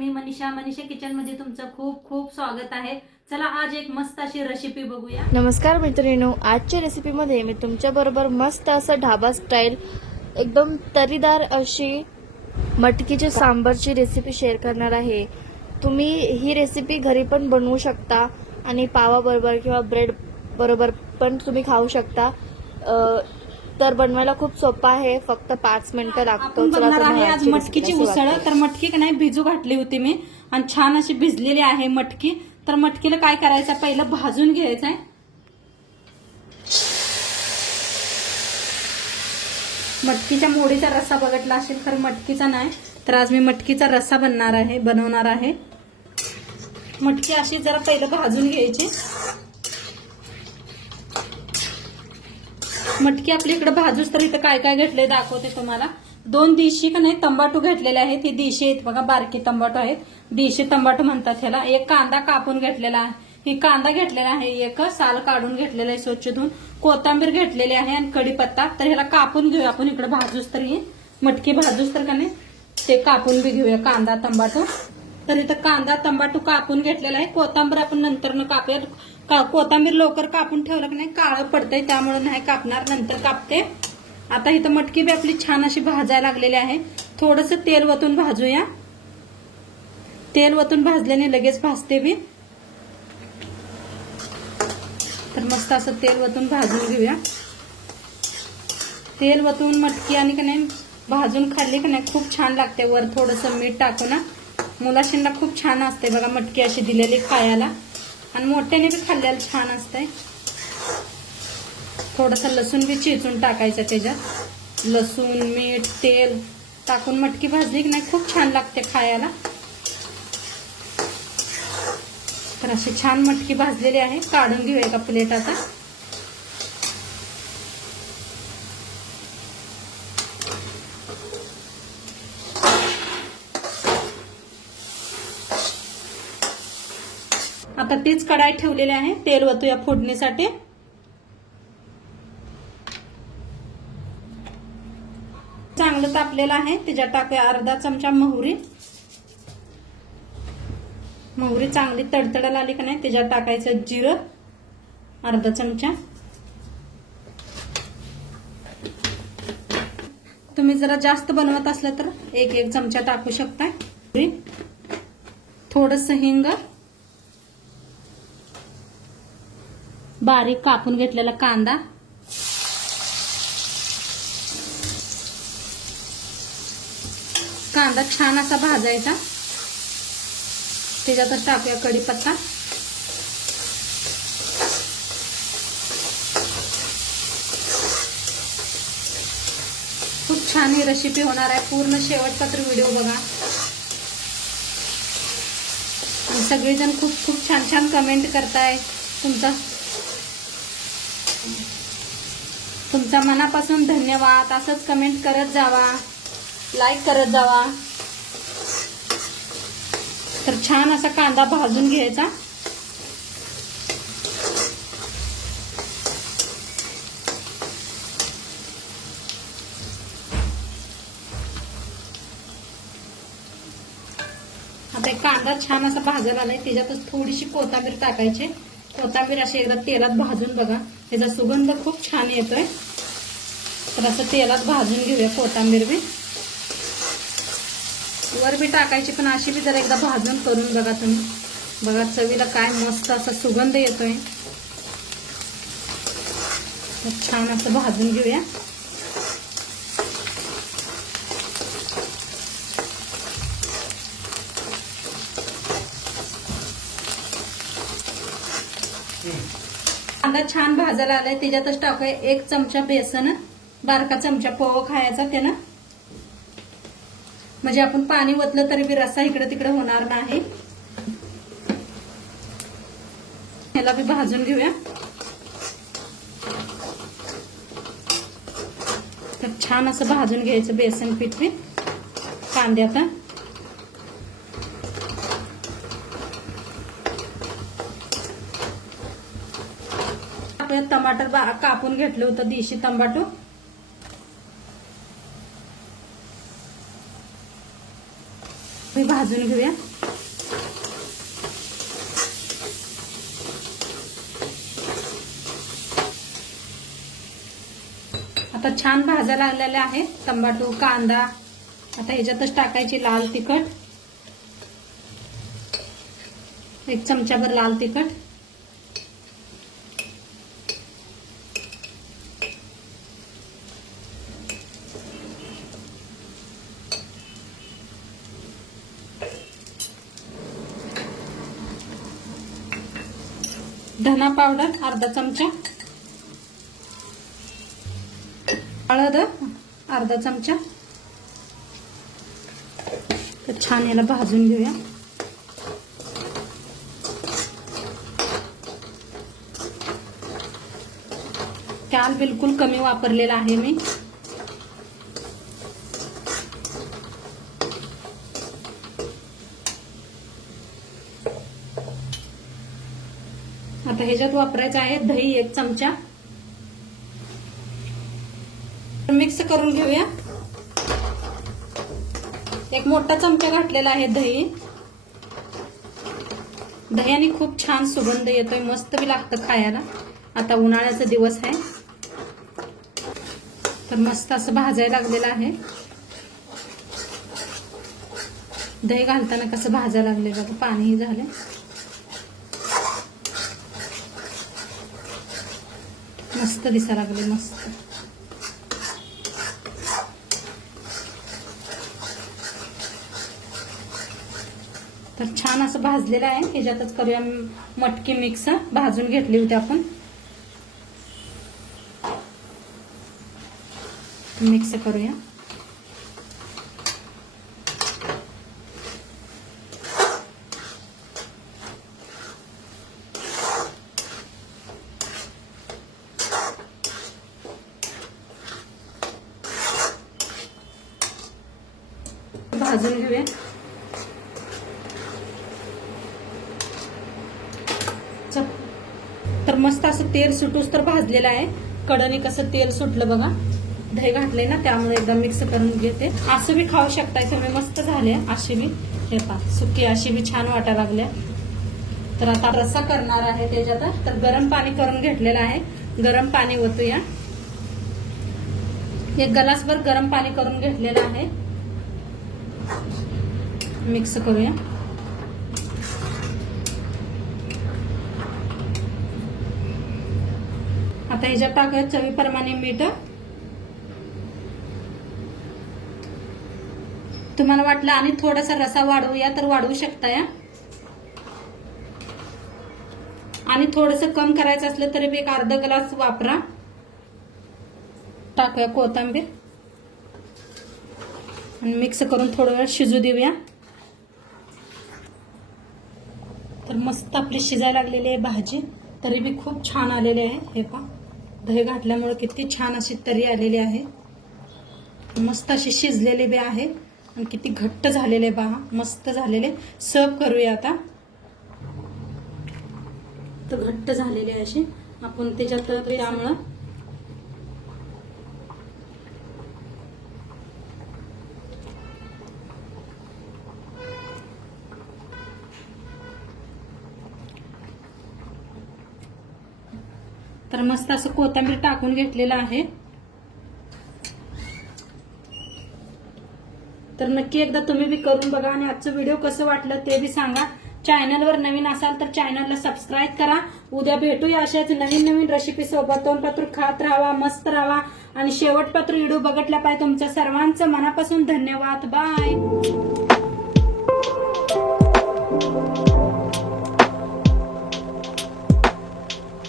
मी Manisha kitchen मध्ये तुमचं खूप खूप स्वागत आहे। चला आज एक मस्त अशी रेसिपी बघूया। नमस्कार मित्रांनो, आजच्या रेसिपीमध्ये मी तुमच्या बरोबर मस्त असं ढाबा स्टाईल एकदम तरीदार अशी मटकीच्या सांबारची रेसिपी शेअर करणार आहे। तुम्ही ही रेसिपी घरी पण बनवू शकता आणि पावाबरोबर किंवा ब्रेड बरोबर पण तुम्ही खाऊ शकता। तर बनवायला खूप सोपा आहे, फक्त 5 मिनिटं लागतो। बनणार आहे आज मटकीची उसळ। तर मटकी का नाही भिजू घातली होती मी आणि छान अशी भिजलेली आहे मटकी। तर मटकीला काय करायचं, पहिलं भाजून घ्यायचं आहे। मटकीच्या मोडीचा रस्सा बघितला असेल तर मटकीचा नाही, तर आज मी मटकीचा रस्सा बनवणार आहे। मटकी अशी जरा पहिलं भाजून घ्यायची। मटकी आपली इकडे भाजूस तर इथं काय काय घेतले दाखवते तुम्हाला। 2 देशी का नाही तंबाटू घेतलेले आहेत। हे देशी आहेत बघा, बारकी तंबाटू आहेत, देशी तंबाटू म्हणतात ह्याला। एक कांदा कापून घेतलेला आहे, ही कांदा घेतलेला आहे, एक साल काढून घेतलेला आहे स्वच्छ धुवून। कोथिंबीर घेतलेली आहे आणि कढीपत्ता। तर ह्याला कापून घेऊया आपण इकडे भाजूस तर, ही मटकी भाजूस तर का नाही ते कापून बी घेऊया कांदा तंबाटू। तर इथं कांदा तंबाटू कापून घेतलेला आहे। कोथिंबीर आपण नंतर न कापूया। कोथिंबीर लवकर कापून ठेवलं की नाही काळं पडतंय, त्यामुळे नाही कापणार, नंतर कापते। आता इथं मटकी बी आपली छान अशी भाजायला लागलेली आहे। थोडंसं तेल वतून भाजूया। तेल वतून भाजल्याने लगेच भाजते बी। तर मस्त असं तेल वतून भाजून घेऊया। तेल वतून मटकी आणि का नाही भाजून खाल्ली का नाही खूप छान लागते। वर थोडंसं मीठ टाकू ना, मुलाशींना खूप छान असते बघा मटकी अशी दिलेली खायला, आणि मोठ्याने बी खाल्ल्याला छान असते। थोडंसं लसूण बी चेचून टाकायचं त्याच्यात, लसूण मीठ तेल टाकून मटकी भाजली की नाही खूप छान लागते खायला। तर अशी छान मटकी भाजलेली आहे, काढून घेऊया एका प्लेट आता। आता तीच कढाई ठेवलेली आहे, तेल वतूया फोडणीसाठी। चांगलं तापलेलं आहे, त्याच्यात टाकूया अर्धा चमचा मोहरी। मोहरी चांगली तडतडायला आली का नाही त्याच्यात टाकायचं जिरं अर्धा चमचा। तुम्ही जरा जास्त बनवत असलं तर एक चमचा टाकू शकता। थोडंसं हिंग, बारीक कापून घेतलेला कांदा, कांदा छान असा भाजायचा। त्याच्यातच टाकूया कढीपत्ता। खूप छान ही रेसिपी होणार आहे, पूर्ण शेवटपर्यंत व्हिडिओ बघा। आणि सगळेजण खूप खूप छान छान कमेंट करताय, तुमचा मनापासून धन्यवाद। असंच कमेंट करत जावा, लाईक करत जावा। तर छान असा कांदा भाजून घ्यायचा। आता कांदा छान असा भाजायला आलाय, त्याच्यातच थोडीशी कोथिंबीर टाकायची। कोथिंबीर अशी एकदा तेलात भाजून बघा, त्याचा सुगंध खूप छान येतोय। तर असं तेलात भाजून घेऊया कोथिंबीर बी। वर बी टाकायची, पण अशी बी जरा एकदा भाजून करून बघा तुम्ही, बघा चवीला काय मस्त असा सुगंध येतोय। छान असं भाजून घेऊया। कांदा छान भाजायला आलाय, त्याच्यातच टाकूया 1 चमचा बेसन, बारका चमचा पोहा खायचा त्यानं, म्हणजे आपण पाणी ओतलं तरी बी रस्सा इकडे तिकडे होणार नाही। ह्याला बी भाजून घेऊया। तर छान असं भाजून घ्यायचं बेसन पीठ बी कांद्यात। आपण टमाटर कापून घेतलं होतं, देशी तंबाटू भाजून घेऊया. आता छान भाजा लागलेले आहे टमाटो कांदा. आता ह्याच्यातच टाकायची लाल तिखट, 1 चमचाभर लाल तिखट, धना पावडर अर्धा चमचा, हळद अर्धा चमचा. तर छान याला भाजून घेऊया. तेल बिलकुल कमी वापरलेला आहे मी. आता ह्याच्यात वापरायचं आहे दही 1 चमचा. मिक्स करून घेऊया. 1 मोठा चमचा घातलेला आहे दही. दह्याने खूप छान सुगंध येतोय, मस्त बी लागतं खायला. आता उन्हाळ्याचा दिवस आहे तर मस्त असं भाजायला लागलेलं आहे. दही घालताना कसं भाजायला लागले बघा, पाणीही झाले. मस्त दिसायला लागले, मस्त. तर छान असं भाजलेलं आहे. ह्याच्यातच करूया मटकी मिक्स. भाजून घेतली होती आपण, मिक्स करूया. भाजून घेऊया. तर मस्त असं तेल सुटूस तर भाजलेलं आहे. कढईने कसं तेल सुटलं बघा, दही घातले ना त्यामुळे एकदा मिक्स करून घेते. असं बी खाऊ शकताय तुम्ही, मस्त झाले. अशी बी हे पा सुकी अशी बी छान वाटायला लागल्या. तर आता रस्सा करणार आहे त्याच्यात. तर गरम पाणी करून घेतलेलं आहे. गरम पाणी ओतूया. 1 ग्लासभर गरम पाणी करून घेतलेलं आहे. मिक्स करूया. आता ह्याच्यात टाकूया चवीप्रमाणे मीठ. तुम्हाला वाटलं आणि थोडासा रसा वाढवूया तर वाढवू शकता या, आणि थोडस कम करायचं असलं तरी एक अर्धा ग्लास वापरा. टाकूया कोथिंबीर आणि मिक्स करून थोडा वेळ शिजू देऊया. तर मस्त आपली शिजायला लागलेली आहे भाजी. तरी बी खूप छान आलेली आहे. हे पहा, दही घातल्यामुळे किती छान अशी तरी आलेली आहे. मस्त अशी शिजलेली बी आहे आणि किती घट्ट झालेले पहा, मस्त झालेले. सर्व करूया आता. तर घट्ट झालेले अशी आपण त्याच्यात त्यामुळं तर मस्त असं कोथिंबीर टाकून घेतलेलं आहे. तर नक्की एकदा तुम्ही बी करून बघा आणि आजचं व्हिडिओ कसं वाटलं ते बी सांगा. चॅनलवर नवीन असाल तर चॅनलला सबस्क्राईब करा. उद्या भेटूया अशाच नवीन नवीन रेसिपी सोबत. तोंडपात्र खात राहा, मस्त राहा आणि शेवटपात्र व्हिडिओ बघितला पाहिजे. तुमच्या सर्वांचं मनापासून धन्यवाद. बाय.